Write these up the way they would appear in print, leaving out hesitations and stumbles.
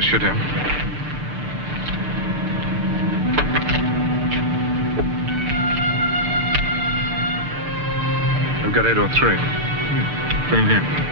Should have. I've got 803. Same here.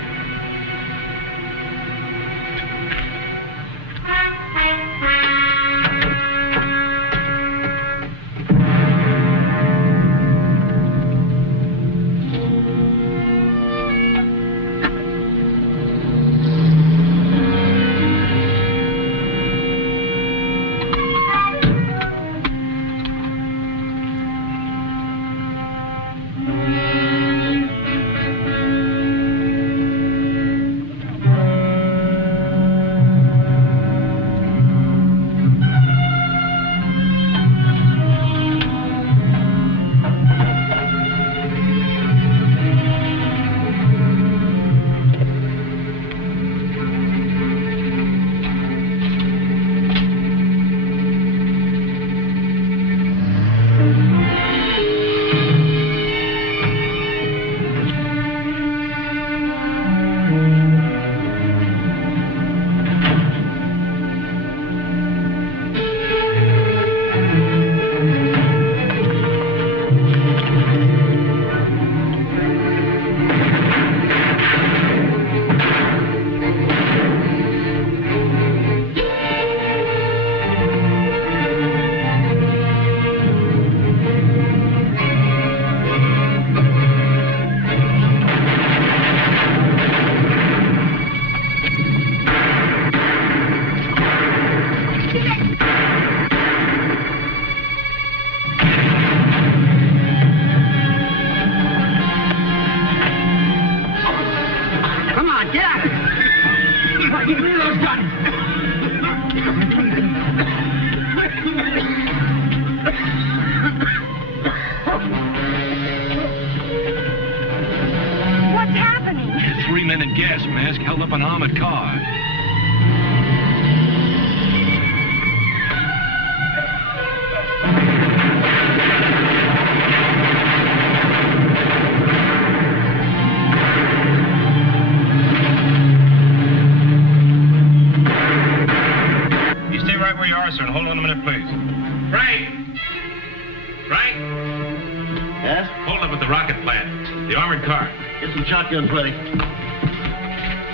Shotguns ready.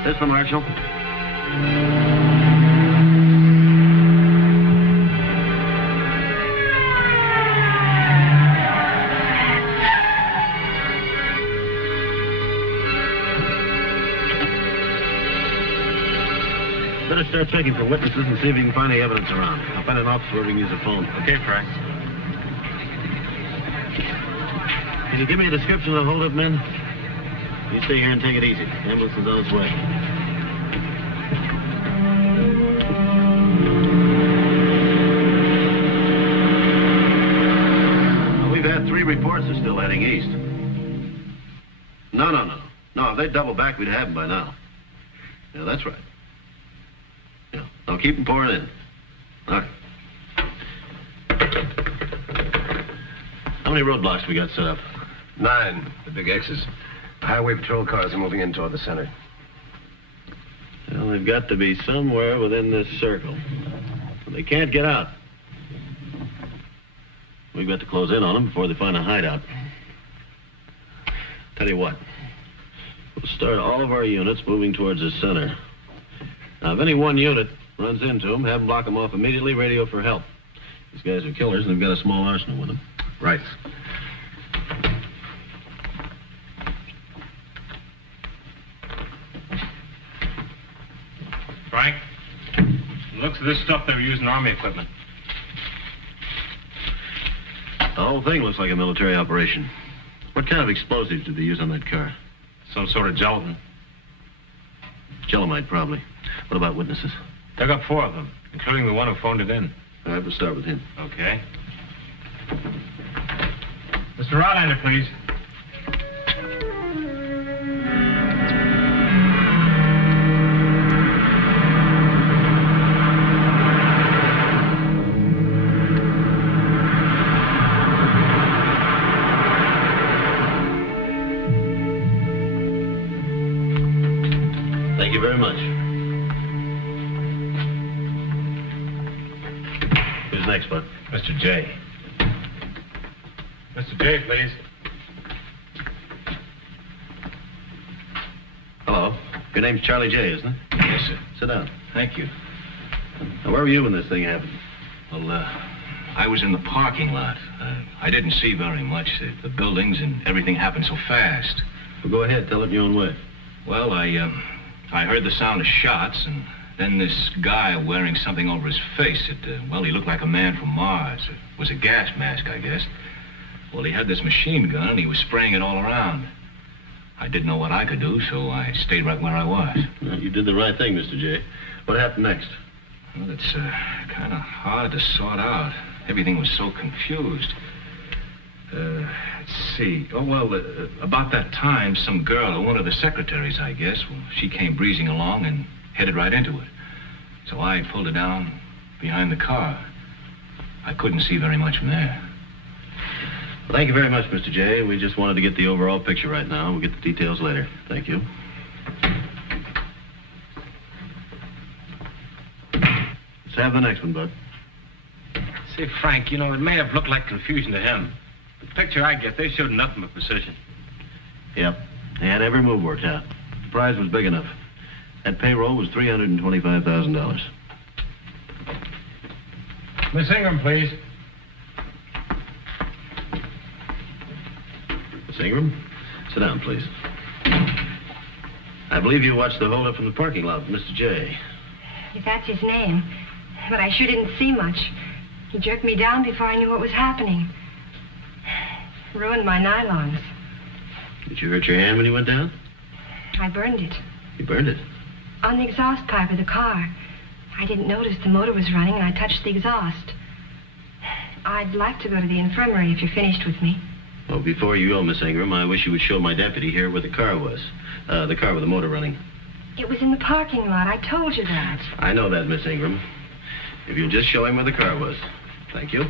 This the Marshal. Better start checking for witnesses and see if you can find any evidence around. I'll find an office where we can use a phone. Okay, Frank. Can you give me a description of the hold-up men? You stay here and take it easy. The ambulance is on its way. Well, we've had 3 reports they're still heading east. No. No, if they'd double back, we'd have them by now. Yeah, that's right. Yeah, I'll keep them pouring in. All right. How many roadblocks we got set up? 9, the big X's. Highway patrol cars are moving in toward the center. Well, they've got to be somewhere within this circle. They can't get out. We've got to close in on them before they find a hideout. Tell you what. We'll start all of our units moving towards the center. Now, if any one unit runs into them, have them block them off immediately, radio for help. These guys are killers, and they've got a small arsenal with them. Right. Looks of this stuff they were using army equipment. The whole thing looks like a military operation. What kind of explosives did they use on that car? Some sort of gelatin. Gelamite, probably. What about witnesses? Dug up 4 of them, including the one who phoned it in. All right, we'll start with him. Okay. Mr. Rodlander, please. Thank you very much. Who's next, Bud? Mr. J. Mr. J, please. Hello. Your name's Charlie J, isn't it? Yes, sir. Sit down. Thank you. Now, where were you when this thing happened? Well, I was in the parking lot. I didn't see very much. The buildings and everything happened so fast. Well, go ahead. Tell it in your own way. Well, I heard the sound of shots, and then this guy wearing something over his face. Well, he looked like a man from Mars. It was a gas mask, I guess. Well, he had this machine gun, and he was spraying it all around. I didn't know what I could do, so I stayed right where I was. Well, you did the right thing, Mr. J. What happened next? Well, it's kind of hard to sort out. Everything was so confused. Let's see. Oh, well, about that time, some girl, one of the secretaries, I guess, well, she came breezing along and headed right into it. So I pulled her down behind the car. I couldn't see very much from there. Well, thank you very much, Mr. J. We just wanted to get the overall picture right now. We'll get the details later. Thank you. Let's have the next one, Bud. Say, Frank, you know, it may have looked like confusion to him. The picture I get, they showed nothing but precision. Yep. They had every move worked out. The prize was big enough. That payroll was $325,000. Miss Ingram, please. Miss Ingram, sit down, please. I believe you watched the holdup from the parking lot with Mr. J. If that's his name. But I sure didn't see much. He jerked me down before I knew what was happening. Ruined my nylons. Did you hurt your hand when you went down? I burned it. You burned it? On the exhaust pipe of the car. I didn't notice the motor was running and I touched the exhaust. I'd like to go to the infirmary if you're finished with me. Well, before you go, Miss Ingram, I wish you would show my deputy here where the car was. The car with the motor running. It was in the parking lot. I told you that. I know that, Miss Ingram. If you'll just show him where the car was. Thank you.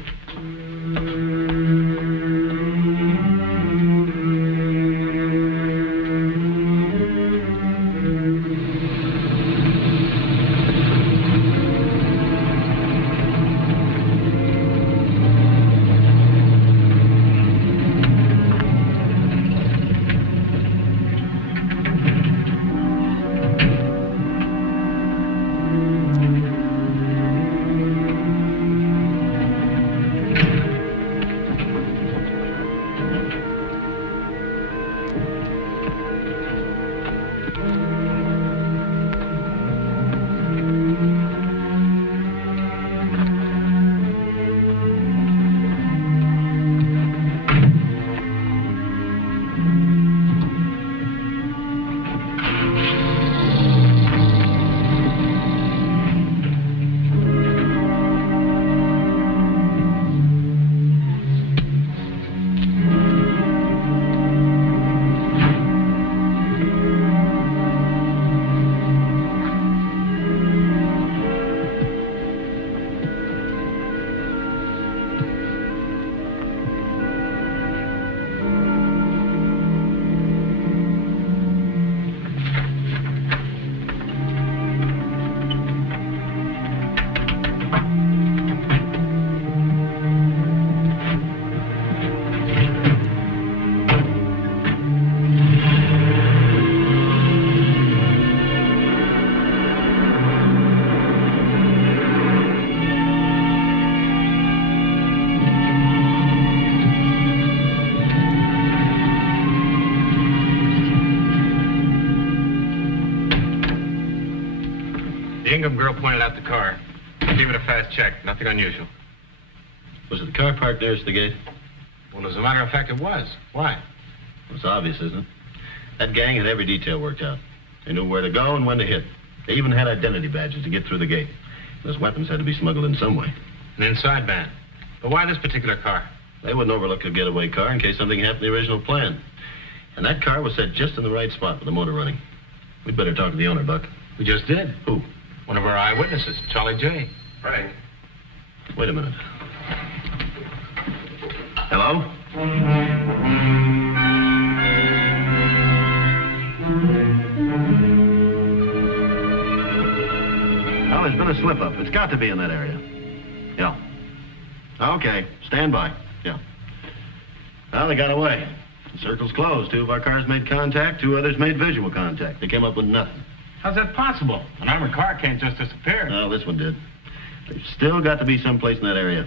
The Ingram girl pointed out the car. gave it a fast check. Nothing unusual. Was it the car parked nearest the gate? Well, as a matter of fact, it was. Why? It's obvious, isn't it? That gang had every detail worked out. They knew where to go and when to hit. They even had identity badges to get through the gate. Those weapons had to be smuggled in some way. An inside van. But why this particular car? They wouldn't overlook a getaway car in case something happened to the original plan. And that car was set just in the right spot with the motor running. We'd better talk to the owner, Buck. We just did. Who? One of our eyewitnesses, Charlie J. Frank. Wait a minute. Hello? Well, there's been a slip-up. It's got to be in that area. Yeah. Okay, stand by. Yeah. Well, they got away. The circle's closed. 2 of our cars made contact. 2 others made visual contact. They came up with nothing. How's that possible? An armored car can't just disappear. No, this one did. There's still got to be someplace in that area.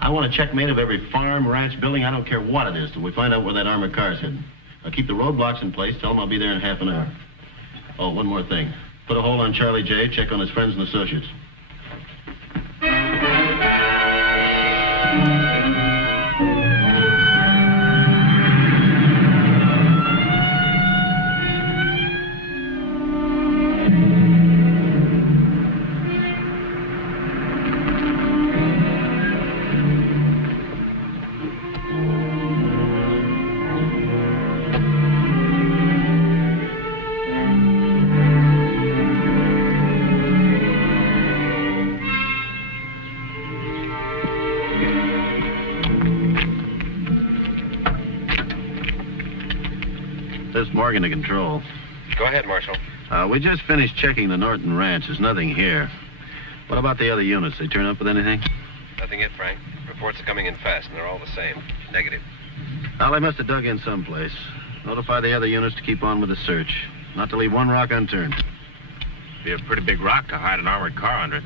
I want a checkmate of every farm, ranch, building. I don't care what it is till we find out where that armored car's hidden. I'll keep the roadblocks in place. Tell them I'll be there in half an hour. Oh, one more thing. Put a hold on Charlie J. Check on his friends and associates. Morgan to control. Go ahead, Marshal. We just finished checking the Norton Ranch. There's nothing here. What about the other units? They turn up with anything? Nothing yet, Frank. Reports are coming in fast, and they're all the same. Negative. Well, they must have dug in someplace. Notify the other units to keep on with the search. Not to leave one rock unturned. Be a pretty big rock to hide an armored car under.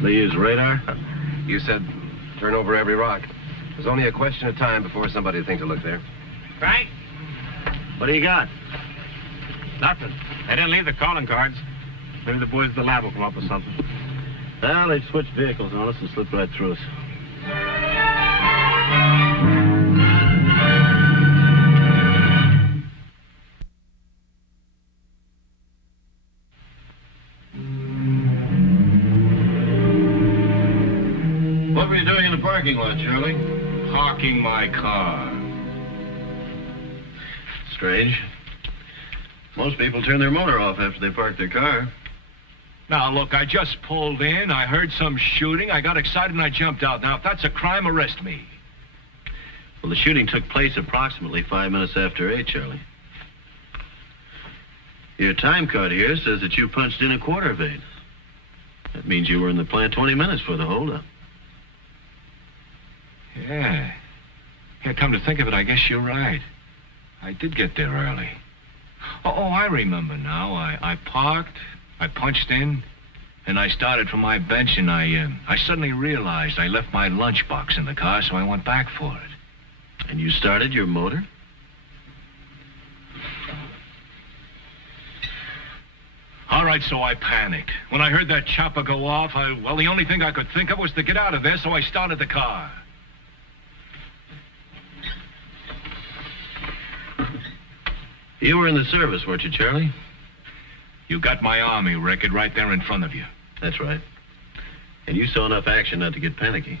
They use radar? You said turn over every rock. There's only a question of time before somebody thinks to look there. Frank? What do you got? Nothing. They didn't leave the calling cards. Maybe the boys at the lab will come up with something. Well, they've switched vehicles on us and slipped right through us. What were you doing in the parking lot, Charlie? Parking my car. Strange. Most people turn their motor off after they park their car. Now, look, I just pulled in. I heard some shooting. I got excited and I jumped out. Now, if that's a crime, arrest me. Well, the shooting took place approximately 5 minutes after 8, Charlie. Your time card here says that you punched in 8:15. That means you were in the plant 20 minutes for the holdup. Yeah. Yeah, come to think of it, I guess you're right. I did get there early. Oh, I remember now. I parked, I punched in, and I started from my bench, and I suddenly realized I left my lunchbox in the car, so I went back for it. And you started your motor? All right, so I panicked. When I heard that chopper go off, well, the only thing I could think of was to get out of there, so I started the car. You were in the service, weren't you, Charlie? You got my Army record right there in front of you. That's right. And you saw enough action not to get panicky.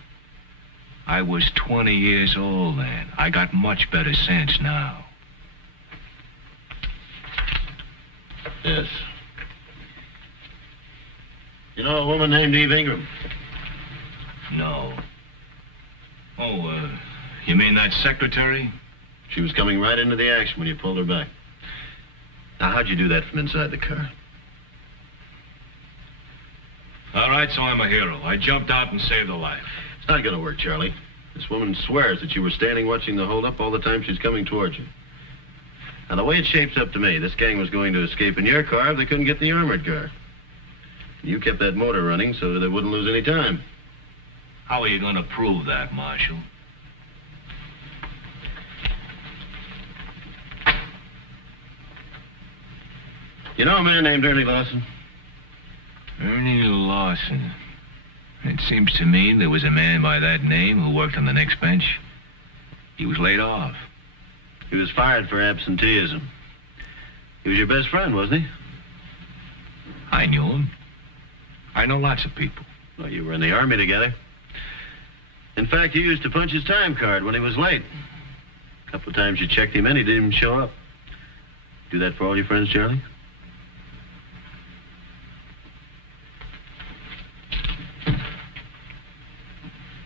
I was 20 years old then. I got much better sense now. Yes. You know a woman named Eve Ingram? No. Oh, you mean that secretary? She was coming right into the action when you pulled her back. Now, how'd you do that from inside the car? All right, so I'm a hero. I jumped out and saved her life. It's not gonna work, Charlie. This woman swears that you were standing watching the holdup all the time she's coming towards you. Now, the way it shapes up to me, this gang was going to escape in your car if they couldn't get the armored car. You kept that motor running so they wouldn't lose any time. How are you going to prove that, Marshal? You know a man named Ernie Lawson? Ernie Lawson. It seems to me there was a man by that name who worked on the next bench. He was laid off. He was fired for absenteeism. He was your best friend, wasn't he? I knew him. I know lots of people. Well, you were in the Army together. In fact, you used to punch his time card when he was late. A couple of times you checked him in, he didn't even show up. Do that for all your friends, Charlie?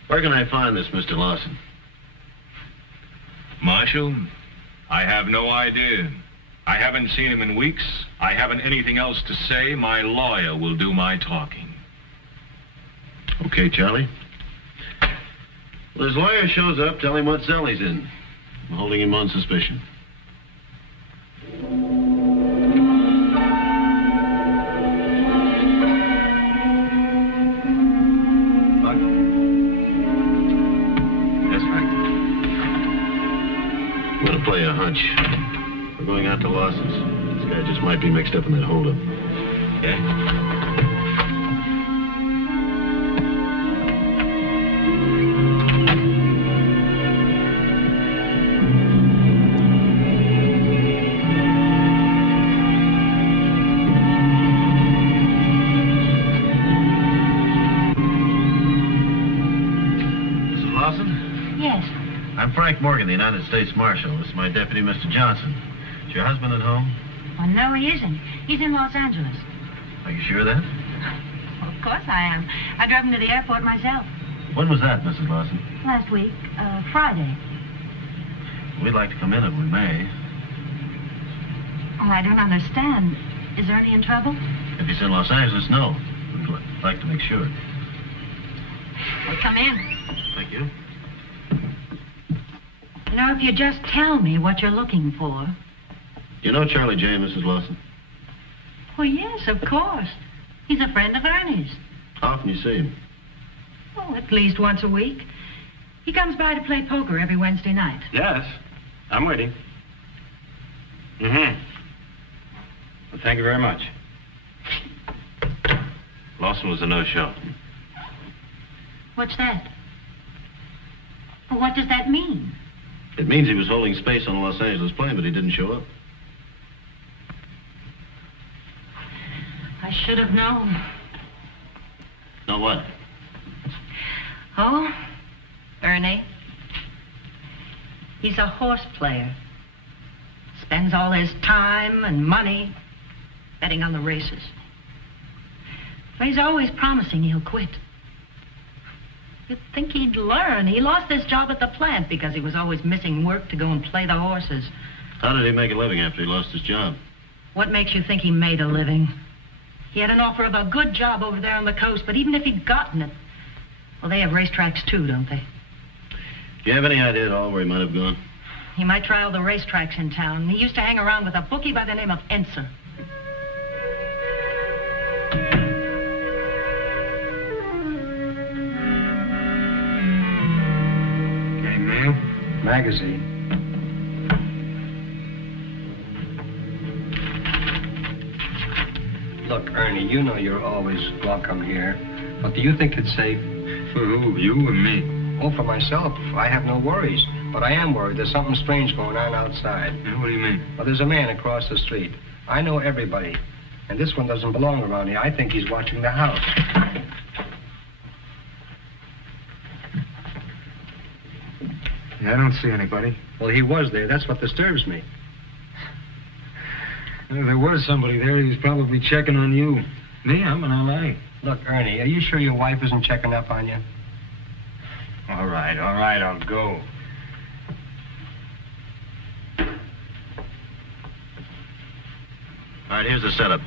Where can I find this Mr. Lawson? Marshal, I have no idea. I haven't seen him in weeks. I haven't anything else to say. My lawyer will do my talking. Okay, Charlie. Well, his lawyer shows up, tell him what cell he's in. I'm holding him on suspicion. What? Yes, Frank. I'm going to play a hunch. We're going out to Lawson's. This guy just might be mixed up in that holdup. Yeah? Frank Morgan, the United States Marshal. This is my deputy, Mr. Johnson. Is your husband at home? Oh, no, he isn't. He's in Los Angeles. Are you sure of that? Well, of course I am. I drove him to the airport myself. When was that, Mrs. Lawson? Last week, Friday. We'd like to come in if we may. Oh, I don't understand. Is Ernie in trouble? If he's in Los Angeles, no. We'd like to make sure. Well, come in. Thank you. You know, if you just tell me what you're looking for. You know Charlie J., Mrs. Lawson? Well, yes, of course. He's a friend of Ernie's. How often you see him? Oh, at least once a week. He comes by to play poker every Wednesday night. Yes, I'm waiting. Mm-hmm. Well, thank you very much. Lawson was a no-show. What's that? Well, what does that mean? It means he was holding space on a Los Angeles plane, but he didn't show up. I should have known. Know what? Oh, Ernie. He's a horse player. Spends all his time and money betting on the races. But he's always promising he'll quit. You'd think he'd learn. He lost his job at the plant because he was always missing work to go and play the horses. How did he make a living after he lost his job? What makes you think he made a living? He had an offer of a good job over there on the coast, but even if he'd gotten it, well, they have racetracks too, don't they? Do you have any idea at all where he might have gone? He might try all the racetracks in town. He used to hang around with a bookie by the name of Enser. Magazine. Look, Ernie, you know you're always welcome here. But do you think it's safe? For who? You or me? Oh, for myself. I have no worries. But I am worried. There's something strange going on outside. Yeah, what do you mean? Well, there's a man across the street. I know everybody. And this one doesn't belong around here. I think he's watching the house. Yeah, I don't see anybody. Well, he was there. That's what disturbs me. If there was somebody there, he was probably checking on you. Me, I'm in L.A. Look, Ernie, are you sure your wife isn't checking up on you? All right, I'll go. All right, here's the setup.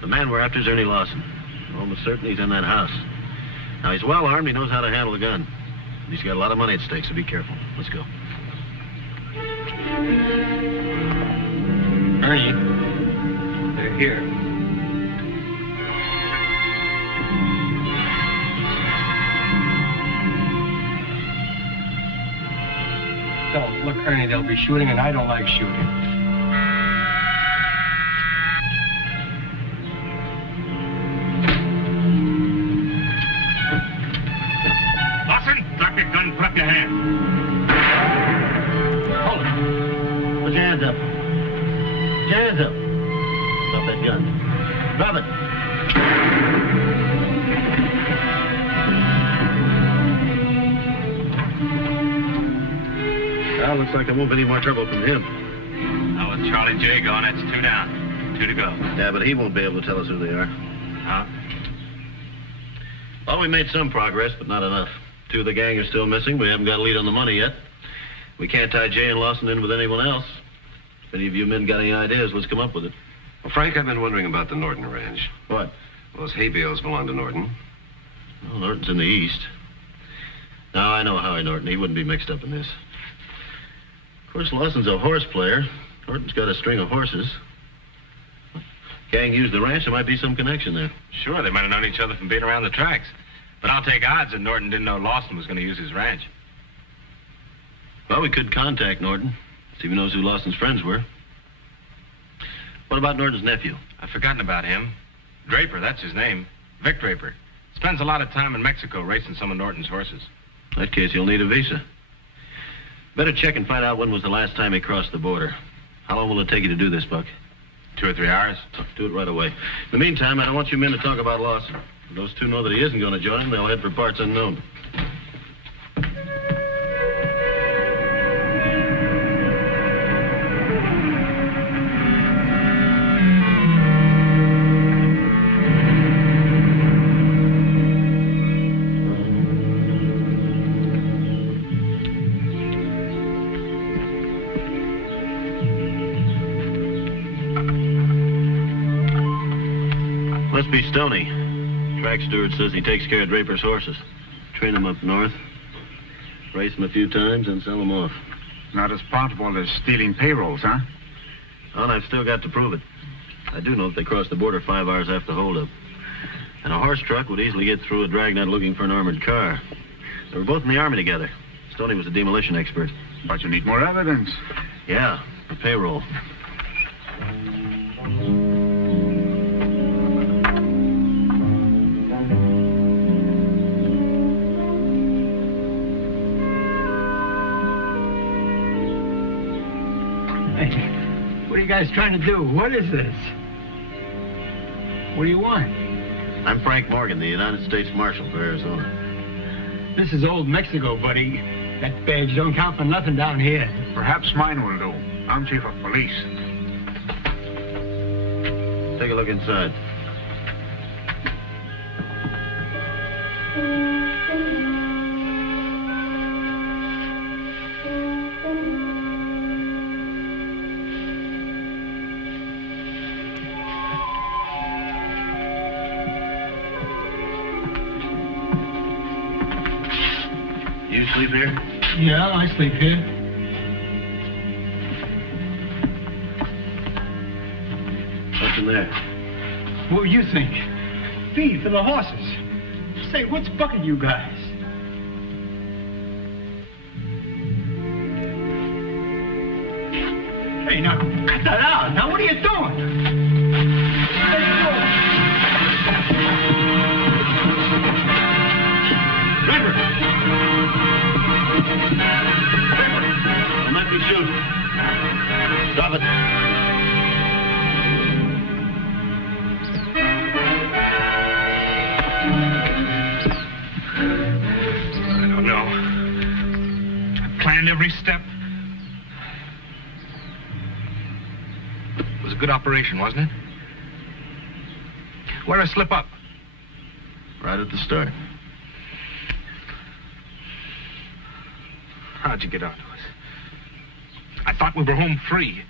The man we're after is Ernie Lawson. I'm almost certain he's in that house. Now, he's well armed. He knows how to handle a gun. He's got a lot of money at stake, so be careful. Let's go. Ernie, they're here. don't. Look, Ernie, they'll be shooting, and I don't like shooting. Lawson, drop your gun, put up your hand. Hold it. Put your hands up. Put your hands up. Drop that gun. Drop it. Well, looks like there won't be any more trouble from him. Now, with Charlie J gone, that's 2 down. 2 to go. Yeah, but he won't be able to tell us who they are. Huh? Well, we made some progress, but not enough. 2 of the gang are still missing. We haven't got a lead on the money yet. We can't tie Jay and Lawson in with anyone else. If any of you men got any ideas, let's come up with it. Well, Frank, I've been wondering about the Norton Ranch. What? Well, those hay bales belong to Norton. Well, Norton's in the east. Now, I know Howie Norton. He wouldn't be mixed up in this. Of course, Lawson's a horse player. Norton's got a string of horses. Gang used the ranch. There might be some connection there. Sure, they might have known each other from being around the tracks. But I'll take odds that Norton didn't know Lawson was going to use his ranch. Well, we could contact Norton. See if he knows who Lawson's friends were. What about Norton's nephew? I've forgotten about him. Draper, that's his name. Vic Draper. Spends a lot of time in Mexico racing some of Norton's horses. In that case, he'll need a visa. Better check and find out when was the last time he crossed the border. How long will it take you to do this, Buck? 2 or 3 hours. Do it right away. In the meantime, I don't want you men to talk about Lawson. If those 2 know that he isn't going to join him, they'll head for parts unknown. Must be Stoney. Track steward says he takes care of Draper's horses. Train them up north, race them a few times, and sell them off. Not as profitable as stealing payrolls, huh? Well, I've still got to prove it. I do know that they crossed the border 5 hours after the holdup. And a horse truck would easily get through a dragnet looking for an armored car. They were both in the Army together. Stoney was a demolition expert. But you need more evidence. Yeah, for payroll. What are you guys trying to do? What is this? What do you want? I'm Frank Morgan, the United States Marshal for Arizona. This is old Mexico, buddy. That badge don't count for nothing down here. Perhaps mine will do. I'm chief of police. Take a look inside. You sleep here? Yeah, I sleep here. What's in there? What do you think? Feed for the horses. Say, what's bucking you guys? Hey, now, cut that out. Now, what are you doing? I might be shooting. Stop it. I don't know. I planned every step. It was a good operation, wasn't it? Where'd I slip up? Right at the start. How'd you get onto us? I thought we were home free.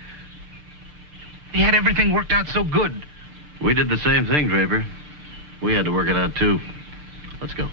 He had everything worked out so good. We did the same thing, Draper. We had to work it out, too. Let's go.